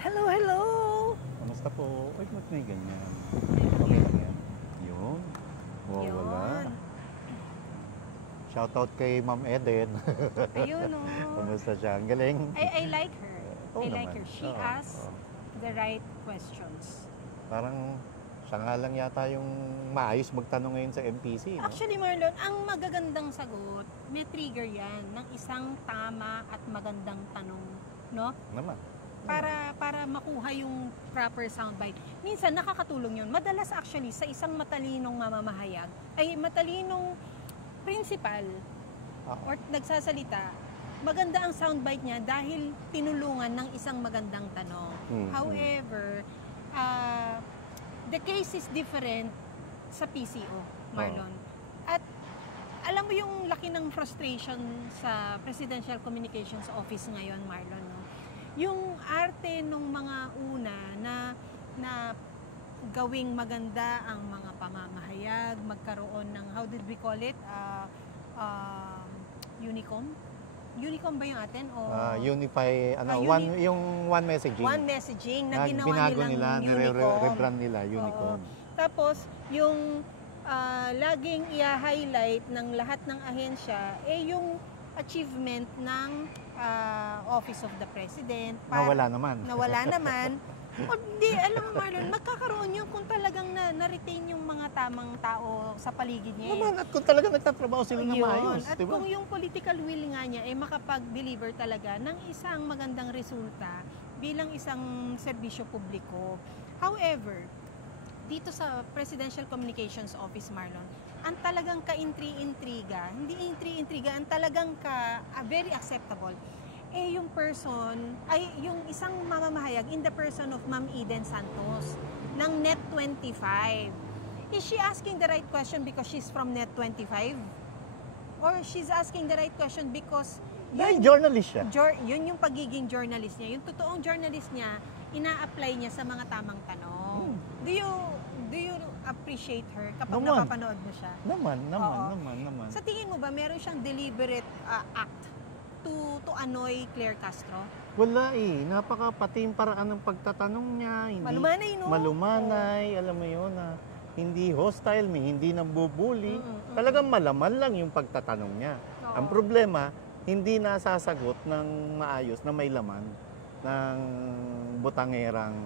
Hello, hello! Kamusta po? Uy, ba't may ganyan? Okay lang yan. Yun. Wow, wala. Yun. Shoutout kay Ma'am Eden. Ayun, Kamusta siya? Ang galing. I like her. Oo I like naman. her. She Oo, asks oo. the right questions. Parang siya nga lang yata yung maayos magtanong ngayon sa MPC, no? Actually, Marlon, ang magagandang sagot, may trigger yan ng isang tama at magandang tanong, no? Naman. Para makuha yung proper soundbite. Minsan, nakakatulong yun. Madalas actually, sa isang matalinong mamamahayag, ay matalinong principal Oo. or nagsasalita, maganda ang soundbite niya dahil tinulungan ng isang magandang tanong. However, the case is different sa PCO, Marlon. At alam mo yung laki ng frustration sa Presidential Communications Office ngayon, Marlon, no? Yung arte ng mga una na gawing maganda ang mga pamamahayag, magkaroon ng, how did we call it? Unicom? Unicom ba yung atin? O Unify, yung one messaging. one messaging na ginawa binago nilang nila, Unicom. rebrand nila, Unicom. Tapos, yung laging i-highlight ng lahat ng ahensya, yung achievement ng Office of the President. Nawala naman. Nawala naman. O di, alam mo Marlon, magkakaroon yun kung talagang na-retain yung mga tamang tao sa paligid niya. Naman, at kung talaga nagtatrabaho sila na Yun. maayos, At diba? kung yung political will nga niya ay makapag-deliver talaga ng isang magandang resulta bilang isang serbisyo publiko. However, dito sa Presidential Communications Office, Marlon, ang talagang ka-intriga, hindi intriga, ang talagang very acceptable, yung person, ay yung isang mamamahayag in the person of Ma'am Eden Santos ng Net25. Is she asking the right question because she's from Net25? Or she's asking the right question because Dahil journalist siya. yun yung pagiging journalist niya. Yung totoong journalist niya, ina-apply niya sa mga tamang tanong. Do you appreciate her kapag Naman. napapanood mo siya? Naman. Oo. Sa tingin mo ba, meron siyang deliberate act to annoy Claire Castro? Wala pati yung paraan ng pagtatanong niya, hindi Malumanay, no? malumanay, alam mo yun, hindi hostile, hindi nambubuli. Talagang malaman lang yung pagtatanong niya. Oo. Ang problema, hindi nasasagot ng maayos na may laman ng butangerang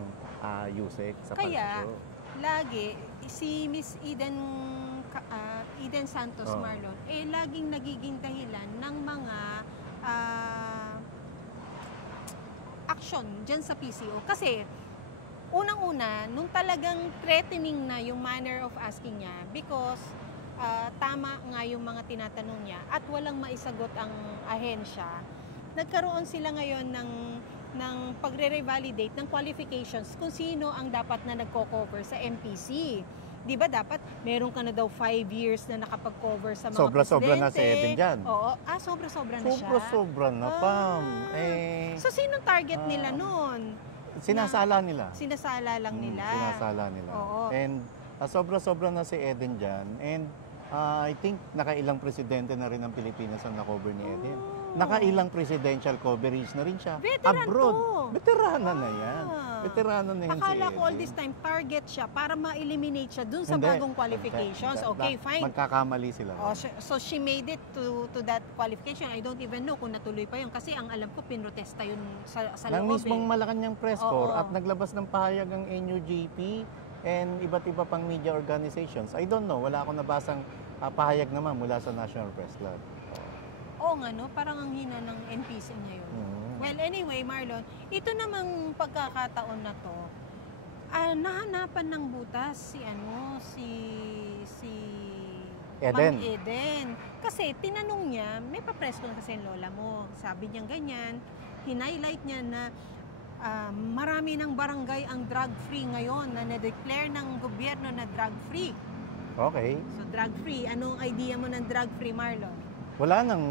Yusek sa Kaya, palasyo. lagi, si Miss Eden Santos, Marlon, laging nagiging dahilan ng mga action dyan sa PCO. Kasi, unang-una, nung talagang threatening na yung manner of asking niya, because tama nga yung mga tinatanong niya at walang maisagot ang ahensya, nagkaroon sila ngayon ng pagre-revalidate ng qualifications kung sino ang dapat na nagko-cover sa MPC. Di ba dapat meron ka na daw 5 years na nakapag-cover sa mga Sobra-sobra na si presidente? Eden dyan. Oo. Sobra-sobra na siya. Sobra na, Pam. So, sinong target nila nun? Sinasala nila. Sinasala lang nila. Sinasala nila. Oo. And sobra-sobra na si Eden dyan. And I think nakailang presidente na rin ng Pilipinas ang na-cover ni Eden. Nakailang presidential coverage na rin siya. Veteran abroad. to. Veterana na yan. Veterana na yan si Akala ko all Eden. this time, target siya para ma-eliminate siya dun sa Hindi. bagong qualifications. Okay, fine. Magkakamali sila. So she made it to that qualification. I don't even know kung natuloy pa yun. Kasi ang alam ko, pinrotesta yun sa Nang loob. mismong Malacanang press Oo. corps at naglabas ng pahayag ang NUJP and iba't iba pang media organizations. I don't know, wala akong nabasang pahayag naman mula sa National Press Club. Oo nga, no? Parang ang hina ng NPC niya yun. Well, anyway, Marlon, ito namang pagkakataon na to, nahanapan ng butas si Eden. Ma'am Eden. Kasi tinanong niya, may pa-press ko na kasi yung lola mo. Sabi niya ganyan, hinighlight niya na marami ng barangay ang drug-free ngayon na na-declare ng gobyerno na drug-free. Okay. So, drug-free. Anong idea mo ng drug-free, Marlon? Wala nang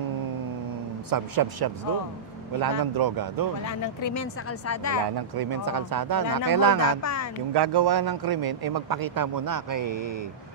shop-shops doon. Wala diba? nang droga doon. Wala nang krimen sa kalsada. Wala nang krimen sa kalsada. Wala Na nang kailangan, holdapan. yung gagawa ng krimen, magpakita mo na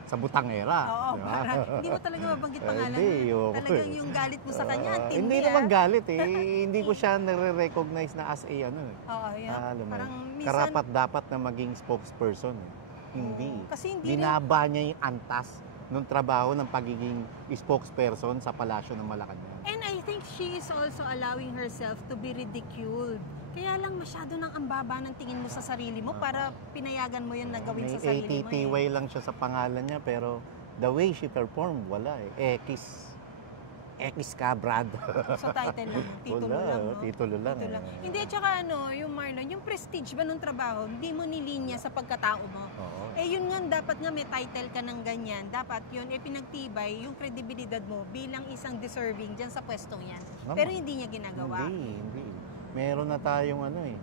sa butangera. Oo, di ba? para hindi mo talaga mabanggit pangalan Hindi, mo. oo. Talagang yung galit mo sa kanya, ang tindi Hindi naman galit eh. Hindi ko siya nare-recognize na as a ano eh. Oo, yun. Alam mo, Parang minsan, karapat dapat na maging spokesperson eh. Hindi. kasi hindi rin, Binaba niya yung antas nung trabaho ng pagiging spokesperson sa palasyo ng Malacanang. and I think she is also allowing herself to be ridiculed. Kaya lang masyado nang ambaba ng tingin mo sa sarili mo para pinayagan mo yun na gawin May sa sarili mo. ATTY lang siya sa pangalan niya pero the way she performed, wala eh. X ka, Brad. So title lang, titulo Wala, lang. No? titulo lang Titulo eh. lang. Hindi, at saka yung Marlon, yung prestige ba nung trabaho, hindi mo nilinya sa pagkatao mo. Oo. Eh yun nga, dapat nga may title ka ng ganyan. Dapat yun, pinagtibay yung kredibilidad mo bilang isang deserving dyan sa pwestong yan. Naman. Pero hindi niya ginagawa. Hindi. Meron na tayong ano eh.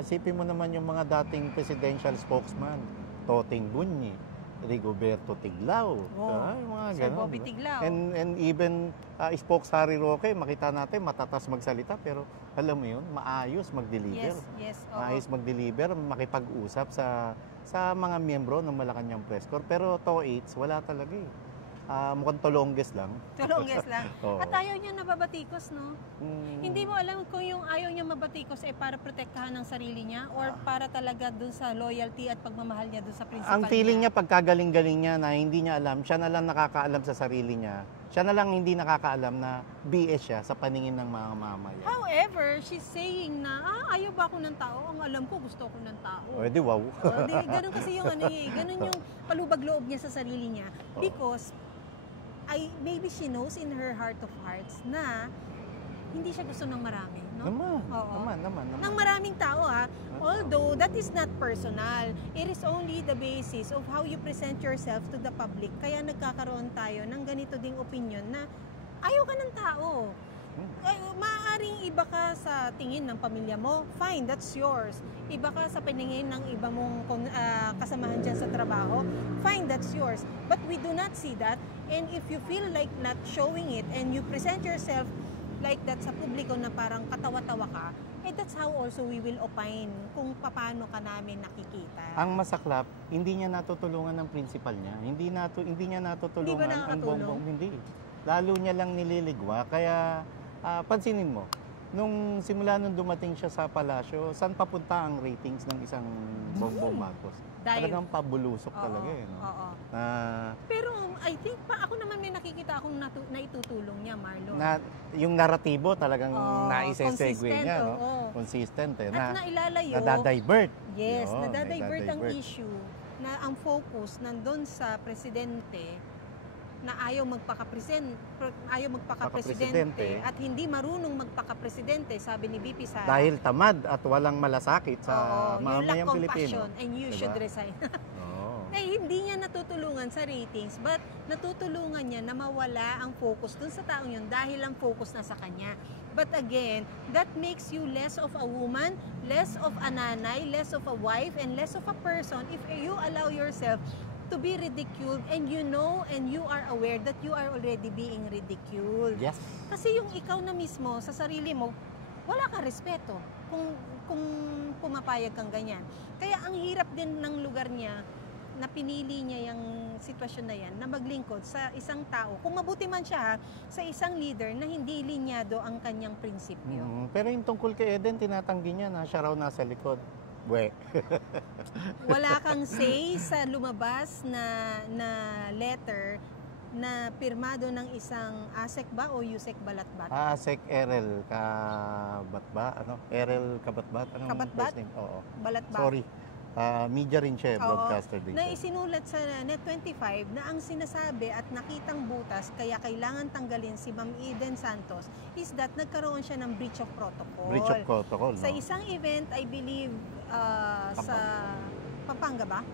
Isipin mo naman yung mga dating presidential spokesman. Toting Bunyi, Rigoberto Tiglao. Yung mga Sir ganon, Bobby diba? Tiglao. And even spokes Harry Roque, makita natin matatas magsalita pero alam mo yun, maayos mag-deliver. Yes. Oo. Maayos mag-deliver, makipag-usap sa mga miyembro ng Malacanang Press Corps. Pero TOEICS, wala talaga eh. Mukhang tolongges lang. Tulongges lang. Oo. At ayaw niya nababatikos, no? Mm. Hindi mo alam kung yung ayaw niya mabatikos ay para protektahan ng sarili niya or para talaga dun sa loyalty at pagmamahal niya dun sa principal Ang feeling niya pagkagaling-galing niya na hindi niya alam, siya na lang nakakaalam sa sarili niya. Siya na lang hindi nakakaalam na BS siya sa paningin ng mga mamayan. However, she's saying na, ayaw ba ako ng tao? Ang alam ko, gusto ko ng tao. O, edi wow. Ganun kasi yung ganun yung palubag loob niya sa sarili niya. Because, maybe she knows in her heart of hearts na hindi siya gusto ng marami, no? Naman. Ng maraming tao, ha? Although, that is not personal. It is only the basis of how you present yourself to the public. Kaya nagkakaroon tayo ng ganito ding opinion na ayaw ka ng tao. Maaaring iba ka sa tingin ng pamilya mo, fine, that's yours. Iba ka sa paningin ng iba mong kasamahan dyan sa trabaho, fine, that's yours. But we do not see that. And if you feel like not showing it and you present yourself like that sa publiko na parang katawa-tawa ka, that's how also we will opine kung paano ka namin nakikita. Ang masaklap, hindi niya natutulungan ng principal niya. Hindi niya natutulungan ang bongbong. Hindi. Lalo niya lang nililigwa. Kaya pansinin mo, nung simula nung dumating siya sa palasyo, saan papunta ang ratings ng isang Bongbong Marcos? Talagang pabulusok talaga eh. No? Oo. Pero I think ako naman may nakikita akong naitutulong niya, Marlon. Yung naratibo talagang naisesegue niya. No? Consistent eh. At nailalayo. Nadadivert. Yes, nadadivert ang issue na ang focus nandun sa presidente na ayaw magpaka-presidente at hindi marunong magpaka-presidente, sabi ni VP Sara. Dahil tamad at walang malasakit sa mamayang Pilipino. And you should resign. Na hindi niya natutulungan sa ratings, but natutulungan niya na mawala ang focus dun sa taong yun dahil ang focus na sa kanya. But again, that makes you less of a woman, less of a nanay, less of a wife, and less of a person if you allow yourself to be ridiculed and you know and you are aware that you are already being ridiculed. Yes. Kasi yung ikaw na mismo sa sarili mo, wala kang respeto kung pumapayag kang ganyan. Kaya ang hirap din ng lugar niya na pinili niya yung sitwasyon na yan na maglingkod sa isang tao. Kung mabuti man siya sa isang leader na hindi linyado ang kanyang prinsipyo. Pero yung tungkol kay Eden, tinatanggi niya na siya raw nasa likod. Wala kang say sa lumabas na letter na pirmado ng isang ASEC ba o USEC Balatbat? ASEC Erel Kabatbat. Erel Kabatbat? Anong Kabatbat? first name? Oo. Balatbat. Sorry. Media rin siya, broadcaster din Na siya. isinulat sa Net25 na ang sinasabi at nakitang butas kaya kailangan tanggalin si Ma'am Eden Santos is that nagkaroon siya ng breach of protocol. Breach of protocol, no? Sa isang event, I believe, sa Pampanga ba?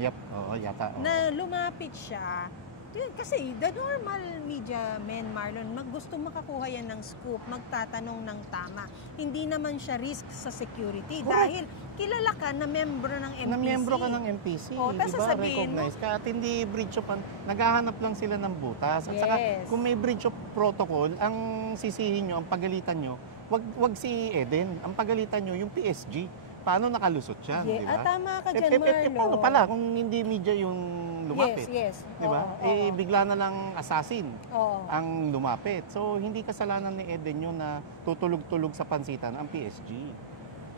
Yep, oo, yata. Oo. Na lumapit siya. Kasi the normal media men, Marlon, gusto makakuha yan ng scoop, magtatanong ng tama. Hindi naman siya risk sa security dahil kilala ka na membro ng MPC. Na membro ka ng MPC, tas diba? sasabihin Recognize ka at hindi breach of, naghahanap lang sila ng butas. At saka kung may breach of protocol, ang sisihin nyo, ang pagalitan nyo, wag si Eden, ang pagalitan nyo yung PSG. Paano nakalusot yan, di ba? Tama ka dyan, Marlo. Paano pala kung hindi media yung lumapit. Yes. Di ba? Oo. Bigla na lang assassin Oo. ang lumapit. So, hindi kasalanan ni Eden yun na tutulog-tulog sa pansitan ang PSG.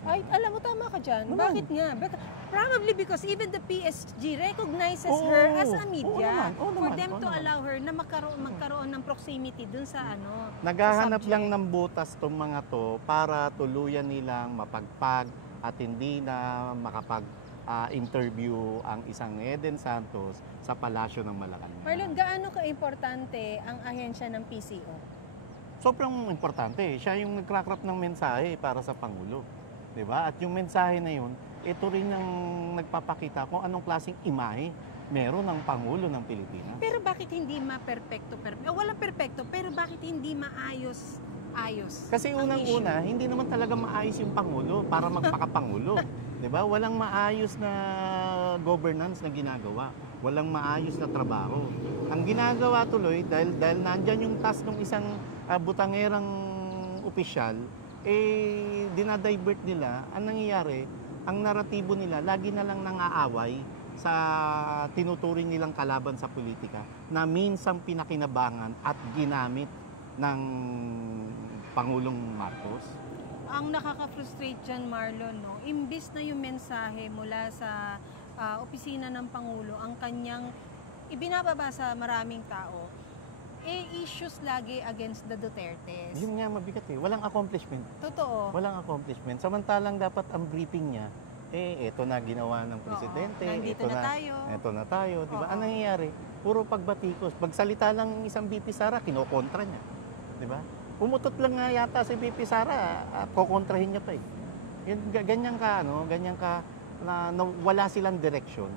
Ay, alam mo, tama ka dyan. Naman. Bakit nga? Probably because even the PSG recognizes her as a media for them to allow her na magkaroon ng proximity dun sa ano. Naghahanap sa lang ng butas tong mga to para tuluyan nilang mapagpag at hindi na makapag-interview ang isang Eden Santos sa palasyo ng Malacanang. Marlon, gaano ka-importante ang ahensya ng PCO? Sobrang importante. Siya yung nagkrakrap ng mensahe para sa Pangulo. Diba? At yung mensahe na yun, ito rin ang nagpapakita kung anong klaseng imahe meron ng Pangulo ng Pilipinas. Pero bakit hindi ma-perfecto? Walang perfecto, pero bakit hindi maayos? Kasi unang-una, hindi naman talaga maayos yung Pangulo para magpakapangulo. Diba? Walang maayos na governance na ginagawa. Walang maayos na trabaho. Ang ginagawa tuloy, dahil nandyan yung task ng isang butangerang opisyal, dinadivert nila. Ang nangyayari, ang naratibo nila, lagi na lang nangaaway sa tinuturing nilang kalaban sa politika na minsang pinakinabangan at ginamit ng Pangulong Marcos. Ang nakaka-frustrate dyan, Marlon, no? Imbis na yung mensahe mula sa opisina ng Pangulo, ang kanyang ibinababa sa maraming tao, issues lagi against the Dutertes. Yun nga mabigat eh. Walang accomplishment. Totoo. Walang accomplishment. Samantalang dapat ang briefing niya, ito na ginawa ng presidente. Nandito na tayo. Ito na tayo. Diba? Ang nangyayari, puro pagbatikos. Pagsalita lang isang BP Sara, kinokontra niya. Diba? Umutot lang nga yata si BP Sara, kokontrahin niya pa eh. Ganyan ka, na wala silang direksyon.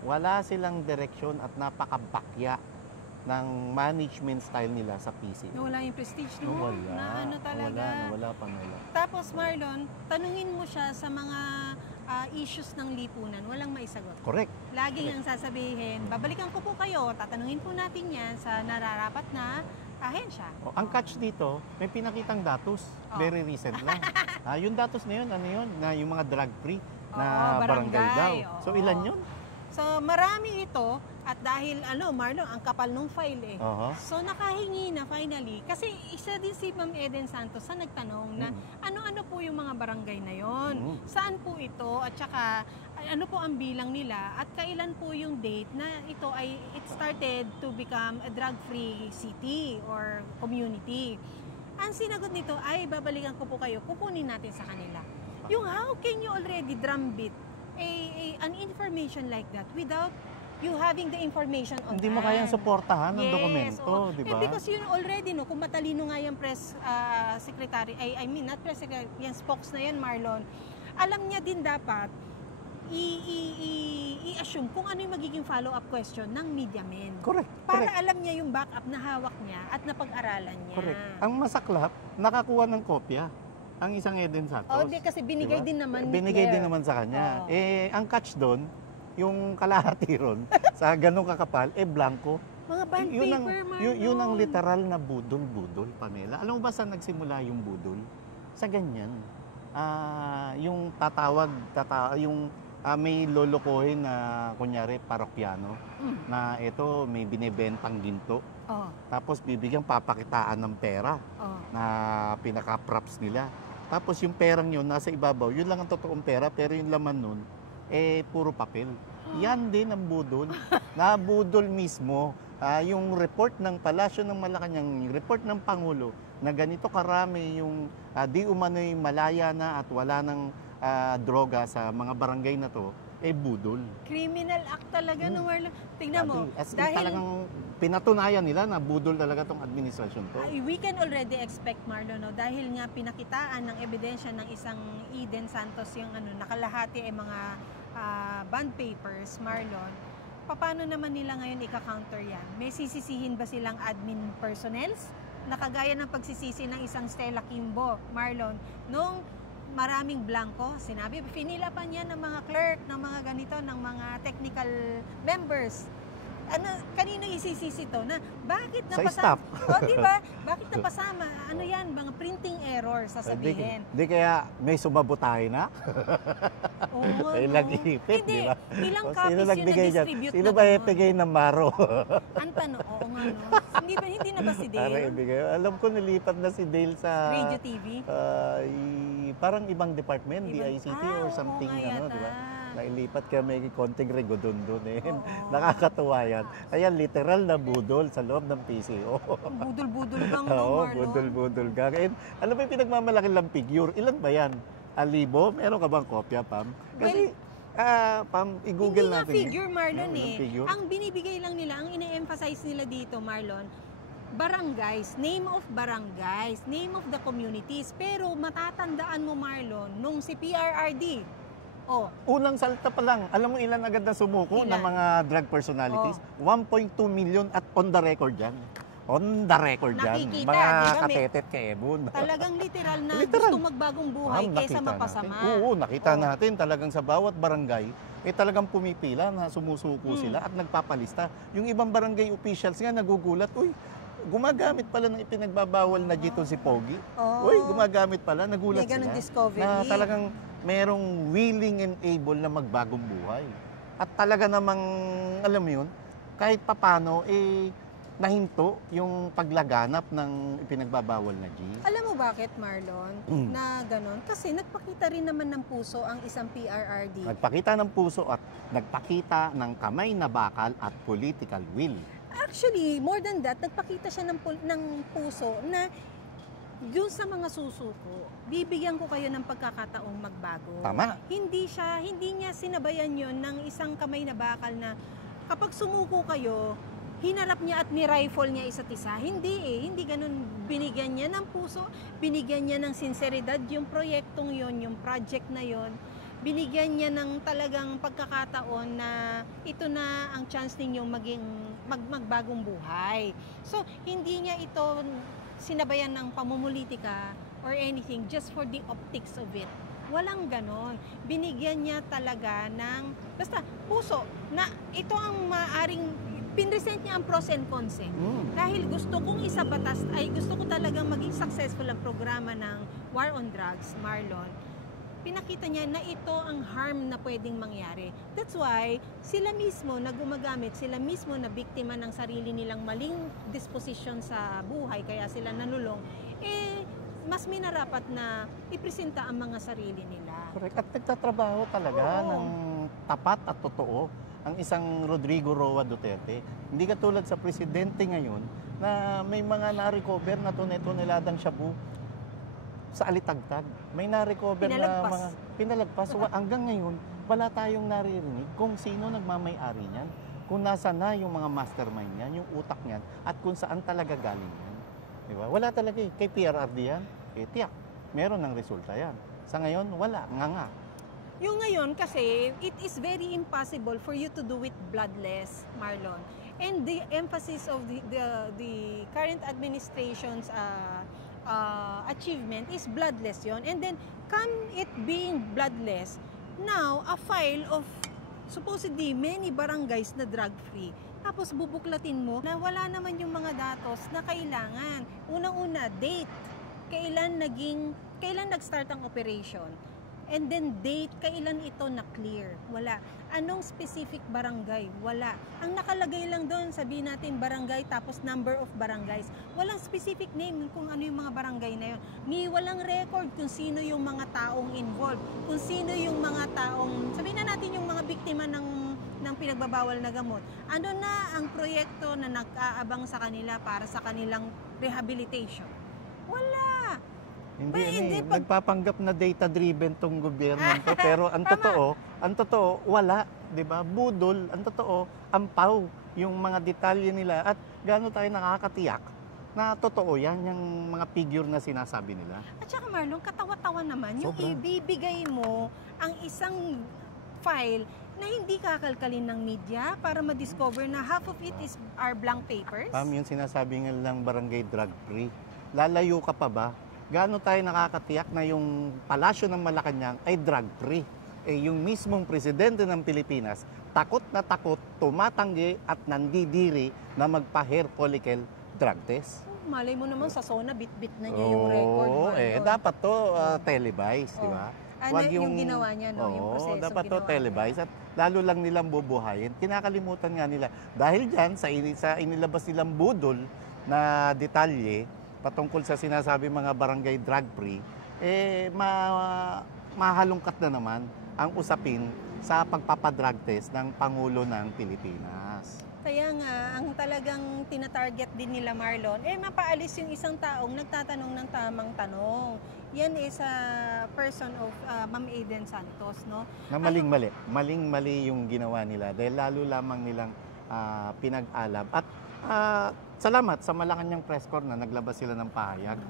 Wala silang direksyon at napakabakya ng management style nila sa PC. Nawala yung prestige, no? Wala. Na ano talaga. Nawala. Tapos, Marlon, tanungin mo siya sa mga issues ng lipunan, walang maisagot. Correct. Lagi ang sasabihin, babalikan ko po kayo, tatanungin po natin yan sa nararapat na ahensya. Ang catch dito, may pinakitang datos. Very recent lang. Yung datos na yun, ano yun? Na yung mga drug-free na barangay daw. So, ilan yun? So, marami ito at dahil, Marlon, ang kapal nung file eh. So, nakahingi na finally. Kasi isa din si Ma'am Eden Santos sa nagtanong na ano-ano po yung mga barangay na yon, saan po ito, at saka ano po ang bilang nila, at kailan po yung date na ito ay it started to become a drug-free city or community. Ang sinagot nito ay babalikan ko po kayo, kukunin natin sa kanila. Yung how can you already drumbeat an information like that without you having the information on Hindi mo kayang suportahan ng dokumento, di ba? Because yun already, no, kung matalino nga yung press secretary, not press secretary, yung spokes na yan, Marlon, alam niya din dapat i-assume kung ano yung magiging follow-up question ng media men. Correct. Para alam niya yung backup na hawak niya at napag-aralan niya. Correct. Ang masaklap, nakakuha ng kopya ang isang Eden Santos. Kasi binigay din naman binigay din naman sa kanya. Ang catch doon, yung kalahati ron, sa ganong kakapal, blanco. Mga bond paper, yun ang literal na budol-budol, Pamela. Alam mo ba saan nagsimula yung budol? Sa ganyan. Yung yung may lolokohin na, kunyari, parokyano, na ito, may binibentang ginto. Tapos bibigyan papakitaan ng pera na pinaka-props nila. Tapos yung perang yun, nasa ibabaw, yun lang ang totoong pera, pero yung laman nun, puro papel. Yan din ang budol. Nabudol mismo. Yung report ng Palasyo ng Malacanang, yung report ng Pangulo, na ganito karami yung di umano'y malaya na at wala ng droga sa mga barangay na to, budol. Criminal act talaga, no, Marlon? Tingnan mo. Dahil talagang pinatunayan nila na budol talaga tong administrasyon to. We can already expect, Marlon, no? Dahil nga pinakitaan ng ebidensya ng isang Eden Santos yung nakalahati ay mga bond papers, Marlon. Paano naman nila ngayon ika-counter yan? May sisisihin ba silang admin personnels? Nakagaya ng pagsisisi ng isang Stella Kimbo, Marlon, nung maraming blanco, sinabi, finila pa niya ng mga clerk, ng mga ganito, ng mga technical members. kanino isisisi to na bakit Sa napasama? staff. O, di ba? Bakit napasama? Ano yan? Mga printing error, sasabihin. Di kaya may sumabotay na? Oo, May no? nag-ipit, Hindi, di ba? ilang O, copies yung nagbigay dyan? na-distribute Sino na ba ganun? ipigay ng Maro? Ang tanong, oo nga, no? Hindi na ba si Para Dale? ibigay. Alam ko nilipat na si Dale sa Radio TV? parang ibang department, DICT or oo something, nga ano, yata. di ba? Nailipat kaya may konting regodon doon eh. Oo. Nakakatuwa yan. Ayan, literal na budol sa loob ng PCO. Budol-budol kang, no, Oo, Marlon? budol-budol ka. And, alam mo yung pinagmamalaki lang figure, ilan ba yan? 1,000? Meron ka bang kopya, Pam? Kasi, Pam, i-google Hindi nga natin. figure, Marlon, Walang eh. figure. Ang binibigay lang nila, ang ine-emphasize nila dito, Marlon, barangays, name of barangays, name of the communities. Pero matatandaan mo, Marlon, nung si PRRD, Unang salta pa lang, alam mo ilan agad na sumuko Ilan? ng mga drug personalities? 1.2 million at on the record yan. On the record yan. Nakikita, Mga di ba, may- katetet keebon. talagang literal na Literal. gusto magbagong buhay Ma'am, kaysa nakita mapasama. natin. Oo, nakita Oo. natin talagang sa bawat barangay, talagang pumipila na sumusuko Hmm. sila at nagpapalista. Yung ibang barangay officials nga nagugulat, uy, gumagamit pala ng ipinagbabawal na dito si Pogi. Oo. Uy, gumagamit pala, nagulat May ganun sila. discovery. Na talagang merong willing and able na magbagong buhay. At talaga namang, alam mo yun, kahit papano, nahinto yung paglaganap ng ipinagbabawal na G. Alam mo bakit, Marlon, Mm. na ganon? Kasi nagpakita rin naman ng puso ang isang PRRD. Nagpakita ng puso at nagpakita ng kamay na bakal at political will. Actually, more than that, nagpakita siya ng puso na yung sa mga susuko, bibigyan ko kayo ng pagkakataong magbago. Tama. Hindi niya sinabayan yon ng isang kamay na bakal na kapag sumuko kayo, hinarap niya at ni-rifle niya isa't isa. Hindi ganun. Binigyan niya ng puso, binigyan niya ng sinseridad yung proyektong yon, yung project na yon. Binigyan niya ng talagang pagkakataon na ito na ang chance ninyong magbagong buhay. So, hindi niya ito sinabayan ng pamumulitika or anything just for the optics of it. Walang ganon. Binigyan niya talaga ng, basta puso, na ito ang maaring, pinresent niya ang pros and cons eh. Dahil gusto kong isabatas, gusto ko talagang maging successful ang programa ng War on Drugs, Marlon. Pinakita niya na ito ang harm na pwedeng mangyari. That's why, sila mismo na gumagamit, sila mismo na biktima ng sarili nilang maling disposition sa buhay, kaya sila nanulong, mas minarapat na ipresenta ang mga sarili nila. Correct. At nagtatrabaho talaga Oo. ng tapat at totoo ang isang Rodrigo Roa Duterte. Hindi katulad sa presidente ngayon na may mga na-recover na tuneladang shabu sa alitagtag. May na-recover na mga pinalagpas. Hanggang ngayon, wala tayong naririnig kung sino nagmamay-ari niyan, kung nasa na yung mga mastermind niyan, yung utak niyan, at kung saan talaga galing yan. Diba? Wala talaga eh. Kay PRRD yan, tiyak, meron ng resulta yan. Sa ngayon, wala, nga. Yung ngayon kasi, it is very impossible for you to do it bloodless, Marlon. And the emphasis of the current administration's achievement is bloodless yon. And then, can it being bloodless, now, a file of supposedly many barangays na drug-free, tapos bubuklatin mo na wala naman yung mga datos na kailangan. Unang-una, date. Kailan nag-start ang operation? And then date, kailan ito na-clear? Wala. Anong specific barangay? Wala. Ang nakalagay lang doon, sabihin natin barangay tapos number of barangays. Walang specific name kung ano yung mga barangay na yun. Walang record kung sino yung mga taong involved. Kung sino yung mga taong, sabihin na natin yung mga biktima ng pinagbabawal na gamot. Ano na ang proyekto na nag-aabang sa kanila para sa kanilang rehabilitation? Wala. Hindi, nagpapanggap na data-driven tong gobyerno to, pero ang totoo, wala, 'di ba? Budol, ang totoo, ampaw yung mga detalye nila at gaano tayo nakakatiyak na totoo yan, yung mga figure na sinasabi nila. At saka Marlon, katawa-tawa naman yung Sobra. ibibigay mo ang isang file na hindi kakalkalin ng media para ma-discover na half of it are blank papers. Yung sinasabi nga lang barangay drug-free. Lalayo ka pa ba? Gaano tayo nakakatiyak na yung palasyo ng Malacanang ay drug-free? yung mismong presidente ng Pilipinas, takot na takot, tumatanggi at nandidiri na magpa-hair follicle drug test. Malay mo naman sa SONA, bit-bit na niya yung record. Dapat to televised, di ba? Wag yung ginawa niya, no? Yung proseso dapat to televised at lalo lang nilang bubuhayin. Kinakalimutan nga nila. Dahil dyan, sa inilabas nilang budol na detalye patungkol sa sinasabi mga barangay drug-free, mahalungkat na naman ang usapin sa pagpapadrug test ng Pangulo ng Pilipinas. Kaya nga, ang talagang tinatarget din nila, Marlon, mapaalis yung isang taong nagtatanong ng tamang tanong. Yan is a person of Ma'am Eden Santos, no? Na maling-mali. Maling-mali yung ginawa nila dahil lalo lamang nilang pinag-alam. At salamat sa Malacanang press corps na naglabas sila ng pahayag.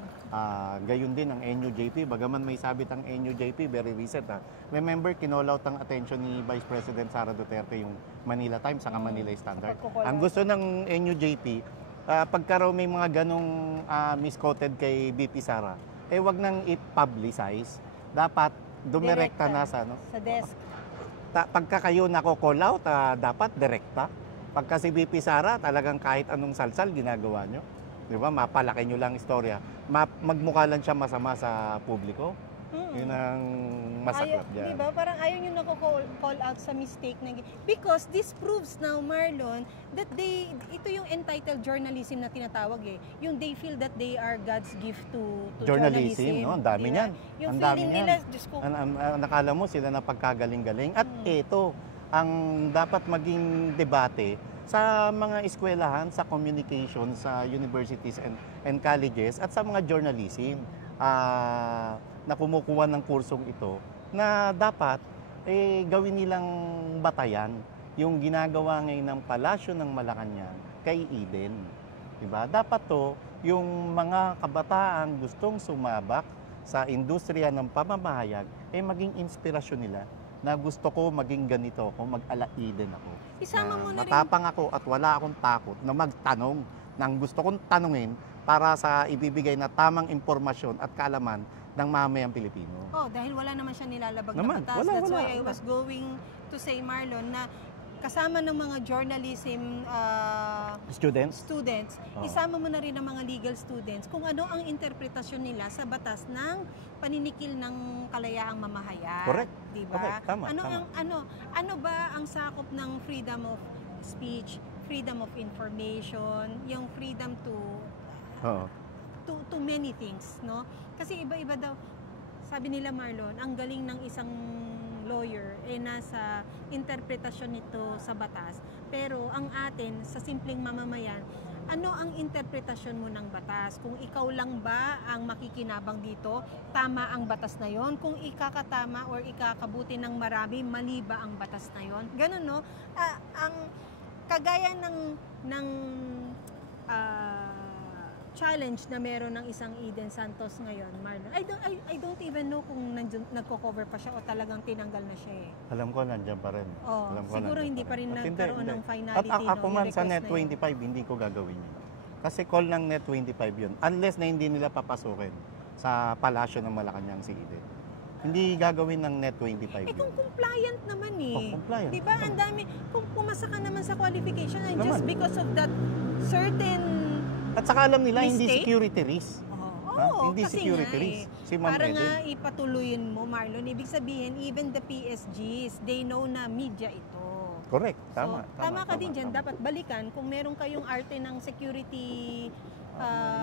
Gayon din ang NUJP. Bagaman may sabit ang NUJP, very recent. Remember, kinall out ang attention ni Vice President Sara Duterte yung Manila Times saka Manila Standard. Ang gusto ng NUJP, pagka raw may mga ganong misquoted kay BP Sara, wag nang i-publicize. Dapat dumirekta na sa desk. Pagka kayo nako-call out, dapat direkta. Pagka si BP Sara, talagang kahit anong salsal ginagawa nyo. Di ba? Mapalaki nyo lang istorya. Magmukha lang siya masama sa publiko. Yun ang masaklap dyan. Di ba? Parang ayaw nyo nako-call out sa mistake. Because this proves now, Marlon, that ito yung entitled journalism na tinatawag Yung they feel that they are God's gift to journalism. No? Ang dami niyan. Yung ang dami feeling niyan. nila, Diyos ko. Nakala mo sila na pagkagaling-galing. At ito, ang dapat maging debate sa mga eskwelahan, sa communication, sa universities and colleges at sa mga journalism na kumukuha ng kursong ito na dapat gawin nilang batayan yung ginagawa ngayon ng Palasyo ng Malacanang kay Eden. Diba? Dapat to yung mga kabataan gustong sumabak sa industriya ng pamamahayag maging inspirasyon nila na gusto ko maging ganito ako, mag-ala-Eden ako. Isama mo na rin. Matapang ako at wala akong takot na magtanong ng gusto kong tanungin para sa ibibigay na tamang impormasyon at kaalaman ng mamayang Pilipino. Dahil wala naman siya nilalabag na batas. That's why I was going to say, Marlon, na kasama ng mga journalism students, isama mo na rin ang mga legal students kung ano ang interpretasyon nila sa batas ng paninikil ng kalayaang mamahayag. Correct. Diba? Correct. Tama. Ano ba ang sakop ng freedom of speech, freedom of information, yung freedom to many things, no? Kasi iba-iba daw. Sabi nila, Marlon, ang galing ng isang lawyer nasa interpretasyon nito sa batas. Pero ang atin, sa simpleng mamamayan, ano ang interpretasyon mo ng batas? Kung ikaw lang ba ang makikinabang dito, tama ang batas na yon? Kung ikakatama or ikakabuti ng marami, mali ba ang batas na yon? Ganun, no? Ang kagaya ng challenge na meron ng isang Eden Santos ngayon, Marlon. I don't even know kung nagko-cover pa siya o talagang tinanggal na siya Alam ko nandiyan pa rin. Siguro hindi pa rin nagkaroon ng finality. At ako man sa Net25, hindi ko gagawin yun. Kasi call ng Net25 yun. Unless na hindi nila papasukin sa Palasyo ng Malacanang si Eden. Hindi gagawin ng Net25 kung compliant naman compliant. Diba? Ang dami. Kung pumasa ka naman sa qualification and just because of that certain at saka alam nila, hindi security risk. Hindi kasi security risk. Si Ma'am para Eden. nga ipatuloyin mo, Marlon. Ibig sabihin, even the PSGs, they know na media ito. Correct. Tama. Tama ka din dyan. Dapat balikan kung meron kayong arte ng security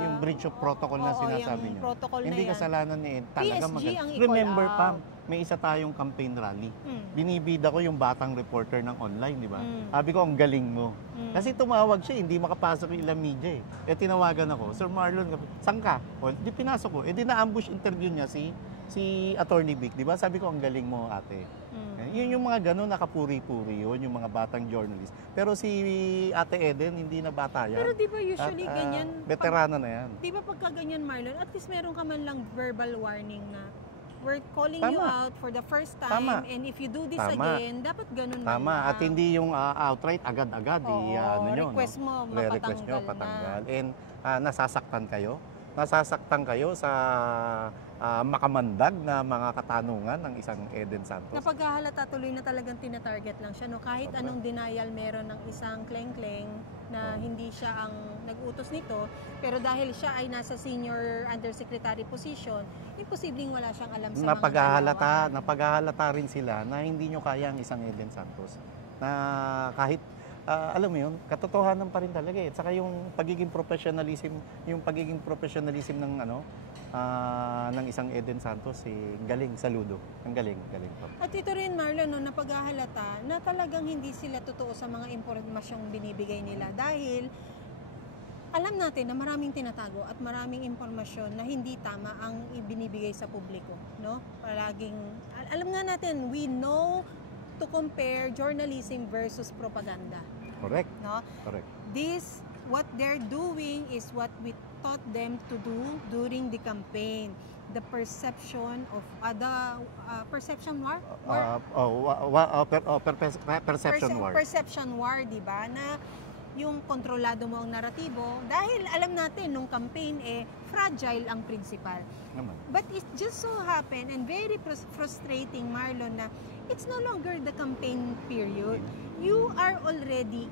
yung breach of protocol na sinasabi niyo. Hindi kasalanan ni Ed. Talaga PSG ang Remember, Pam, may isa tayong campaign rally. Binibida ko yung batang reporter ng online, di ba? Sabi ko, ang galing mo. Kasi tumawag siya, hindi makapasok yung ilang media tinawagan ako, Sir Marlon, saan ka? Di pinasok ko. Di na-ambush interview niya si Attorney Vic, di ba? Sabi ko, ang galing mo, ate. Yun yung mga gano'n, nakapuri-puri yun, yung mga batang journalist. Pero si Ate Eden, hindi na bata yan. Pero di ba usually ganyan? Veterana na yan. Di ba pagka ganyan, Marlon, at least meron ka man lang verbal warning na we're calling you out for the first time and if you do this again, dapat ganun na lang. At hindi yung outright agad-agad. Request mo, patanggal. And nasasaktan kayo. Nasasaktan kayo sa makamandag na mga katanungan ng isang Eden Santos. Napaghahalata tuloy na talagang tinatarget lang siya, no? Kahit Sobra. anong denial meron ng isang kleng-kleng na hindi siya ang nag-utos nito, pero dahil siya ay nasa senior undersecretary position, imposibleng wala siyang alam sa mga galawan. Napaghahalata rin sila na hindi nyo kaya ang isang Eden Santos. Na kahit, alam mo yun, katotohanan pa rin talaga eh. At saka yung pagiging professionalism ng ng isang Eden Santos, galing, saludo. Ang galing po. At ito rin, Marlon, no, napaghahalata na talagang hindi sila totoo sa mga impormasyong binibigay nila dahil alam natin na maraming tinatago at maraming impormasyon na hindi tama ang ibinibigay sa publiko, no? Palaging, alam nga natin, we know to compare journalism versus propaganda, Correct. no? Correct. This, what they're doing is what we taught them to do during the campaign. The perception of perception war? Perception war. Perception war, di ba? Na yung kontrolado mo ang naratibo dahil alam natin nung campaign fragile ang principal. Naman. But it just so happened and very frustrating, Marlon, na it's no longer the campaign period. You are already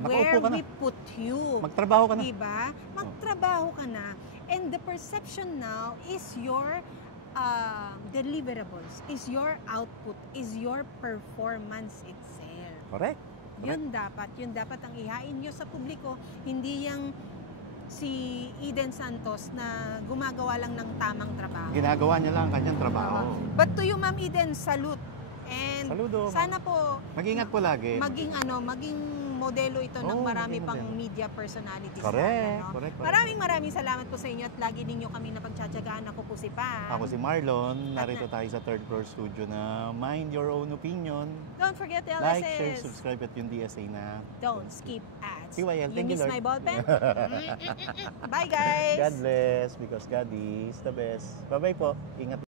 where Nakaupo ka na. we put you. Magtrabaho ka na. Diba? Magtrabaho ka na. And the perception now is your deliverables, is your output, is your performance itself. Correct. Yun dapat ang ihain nyo sa publiko, hindi yung si Eden Santos na gumagawa lang ng tamang trabaho. Ginagawa niya lang ang kanyang trabaho. But to you, Ma'am Eden, salute. And Saludo. sana po Mag-ingat po lagi. maging modelo ito ng Oo, marami maging pang modelo. media personalities. Correct, natin, no? correct. Maraming salamat po sa inyo at lagi ninyo kami napagtsatsagaan. Ako po si Pam. Ako si Marlon. Narito tayo sa third floor studio na Mind Your Own Opinion. Don't forget LSS. Like, share, subscribe at yung DSA na Don't skip ads. CYL. You Thank you, miss Lord. my ball pen? Bye guys! God bless because God is the best. Bye-bye po. Ingat.